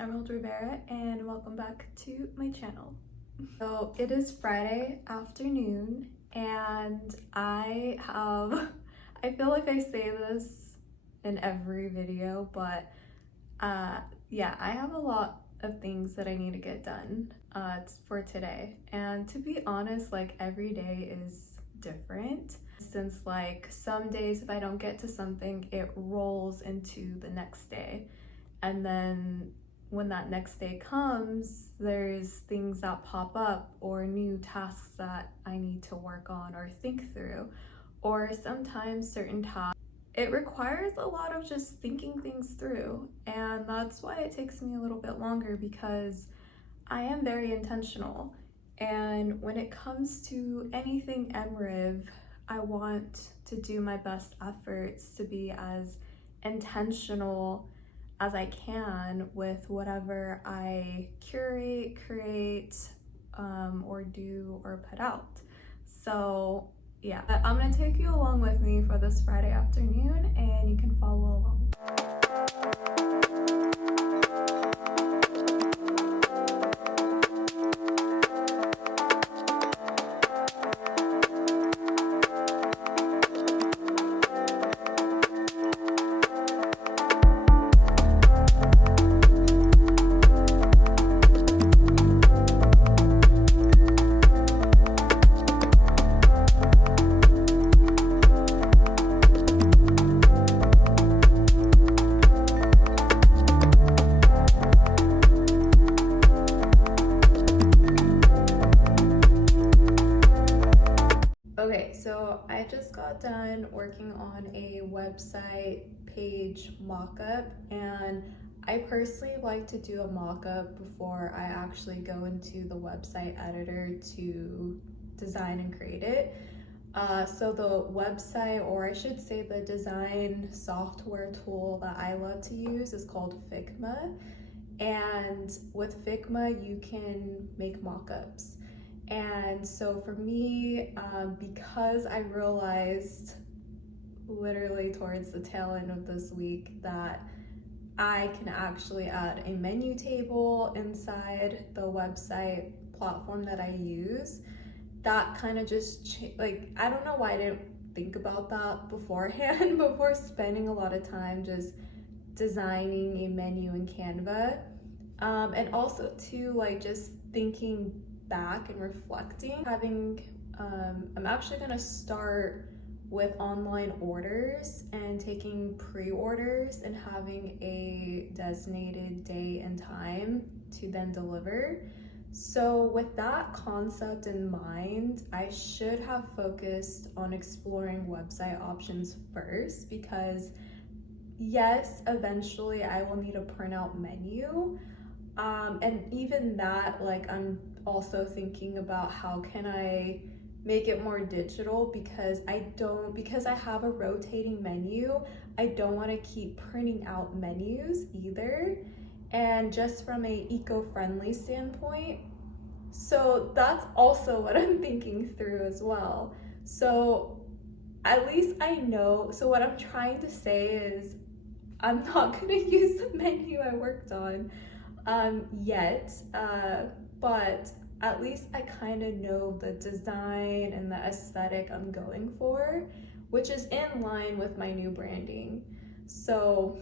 Emerald Rivera and welcome back to my channel. So it is Friday afternoon and I feel like I say this in every video, but yeah, I have a lot of things that I need to get done for today. And to be honest, like every day is different. Since like some days if I don't get to something, it rolls into the next day. And then when that next day comes, there's things that pop up or new tasks that I need to work on or think through. Or sometimes certain tasks, it requires a lot of just thinking things through. And that's why it takes me a little bit longer, because I am very intentional. And when it comes to anything emriv, I want to do my best efforts to be as intentional as I can with whatever I curate, create, or do or put out. So yeah, I'm gonna take you along with me for this Friday afternoon and you can follow along. Okay, so I just got done working on a website page mock-up, and I personally like to do a mock-up before I actually go into the website editor to design and create it. So the website, or I should say the design software tool that I love to use is called Figma. And with Figma, you can make mock-ups. And so for me, because I realized literally towards the tail end of this week that I can actually add a menu table inside the website platform that I use, that kind of just like, I don't know why I didn't think about that beforehand before spending a lot of time just designing a menu in Canva. And also too, like just thinking back and reflecting, I'm actually gonna start with online orders and taking pre-orders and having a designated day and time to then deliver. So with that concept in mind, I should have focused on exploring website options first, because yes, eventually I will need a printout menu. And even that, like, I'm also thinking about how can I make it more digital, because I have a rotating menu, I don't want to keep printing out menus either, and just from a eco-friendly standpoint. So that's also what I'm thinking through as well. So at least I know, so what I'm trying to say is I'm not gonna use the menu I worked on yet, but at least I kind of know the design and the aesthetic I'm going for, which is in line with my new branding. So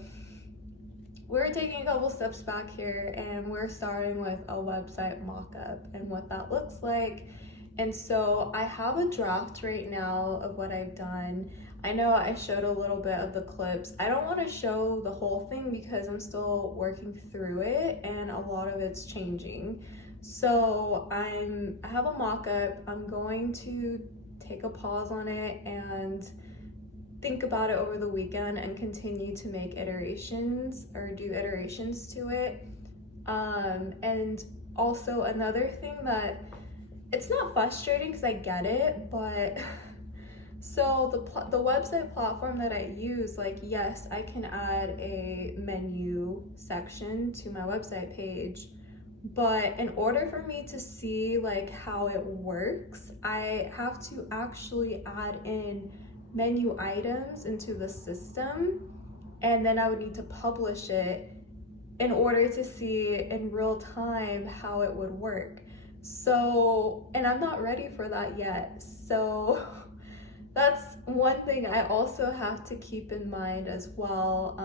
we're taking a couple steps back here and we're starting with a website mock-up and what that looks like. And so I have a draft right now of what I've done. I know I showed a little bit of the clips. I don't want to show the whole thing because I'm still working through it and a lot of it's changing. So I have a mock-up. I'm going to take a pause on it and think about it over the weekend and continue to make iterations or do iterations to it. And also another thing that, it's not frustrating because I get it, but so the website platform that I use, like, yes, I can add a menu section to my website page, but in order for me to see like how it works, I have to actually add in menu items into the system, and then I would need to publish it in order to see in real time how it would work. So, and I'm not ready for that yet. So that's one thing I also have to keep in mind as well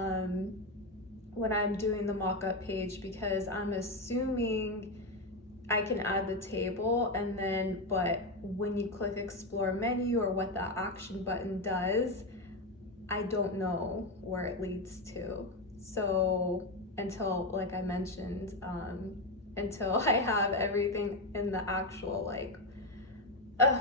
when I'm doing the mock-up page, because I'm assuming I can add the table, and then, but when you click explore menu or what that action button does, I don't know where it leads to. So until, like I mentioned, until I have everything in the actual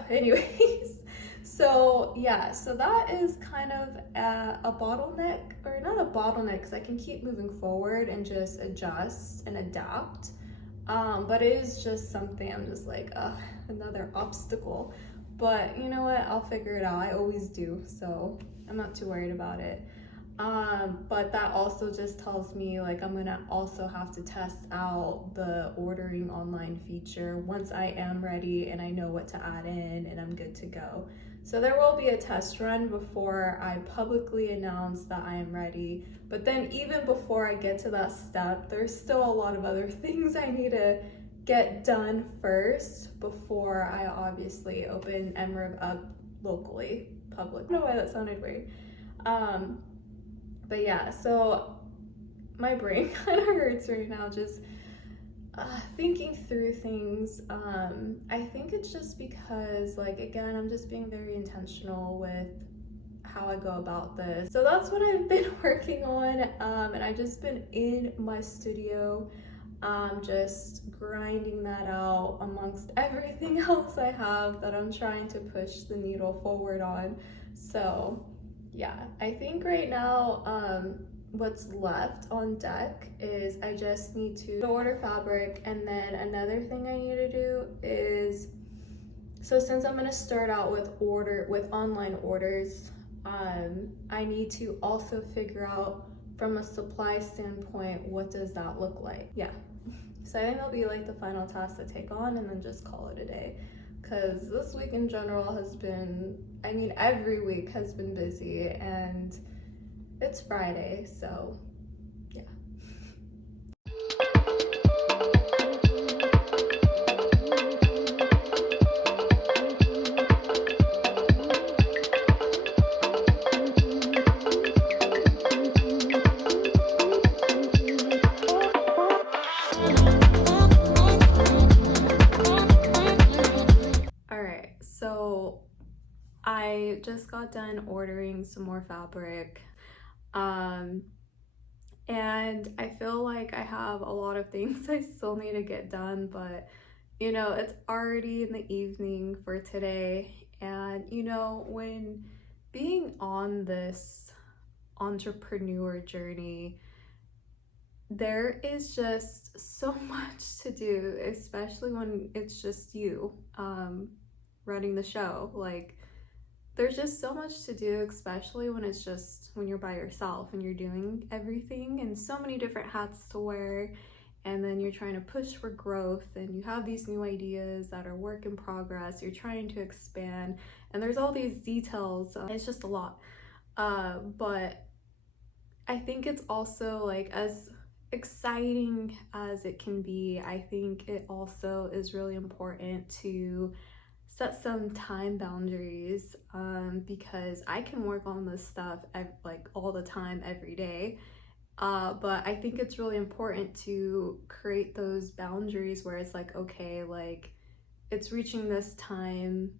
anyways. So yeah, so that is kind of a bottleneck, or not a bottleneck, because I can keep moving forward and just adjust and adapt. But it is just something I'm just like, another obstacle. But you know what, I'll figure it out. I always do, so I'm not too worried about it. But that also just tells me like I'm gonna also have to test out the ordering online feature once I am ready and I know what to add in and I'm good to go. So there will be a test run before I publicly announce that I am ready. But then even before I get to that step, there's still a lot of other things I need to get done first before I obviously open emriv up locally, public. I don't know why that sounded weird. But yeah, so my brain kind of hurts right now just thinking through things. I think it's just because, like, again, I'm just being very intentional with how I go about this. So that's what I've been working on, and I've just been in my studio, just grinding that out amongst everything else I have that I'm trying to push the needle forward on. So yeah, I think right now what's left on deck is I just need to order fabric, and then another thing I need to do is, so since I'm going to start out with online orders, I need to also figure out from a supply standpoint, what does that look like? Yeah, so I think that'll be like the final task to take on, and then just call it a day. Because this week in general has been, I mean, every week has been busy, and it's Friday, so yeah. So I just got done ordering some more fabric, and I feel like I have a lot of things I still need to get done, but you know, it's already in the evening for today, and you know, when being on this entrepreneur journey, there is just so much to do, especially when it's just you running the show. Like, there's just so much to do, especially when it's just when you're by yourself and you're doing everything and so many different hats to wear, and then you're trying to push for growth and you have these new ideas that are work in progress, you're trying to expand, and there's all these details. It's just a lot, but I think it's also, like, as exciting as it can be, I think it also is really important to set some time boundaries, because I can work on this stuff like all the time, every day, but I think it's really important to create those boundaries where it's like, okay, like, it's reaching this time,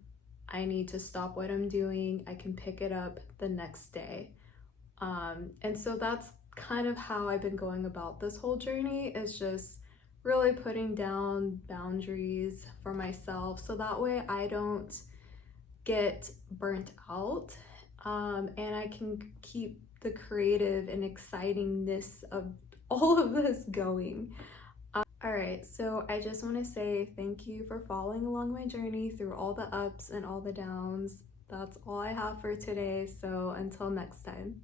I need to stop what I'm doing, I can pick it up the next day. And so that's kind of how I've been going about this whole journey, is just really putting down boundaries for myself, so that way I don't get burnt out, and I can keep the creative and excitingness of all of this going. Alright, so I just want to say thank you for following along my journey through all the ups and all the downs. That's all I have for today, so until next time.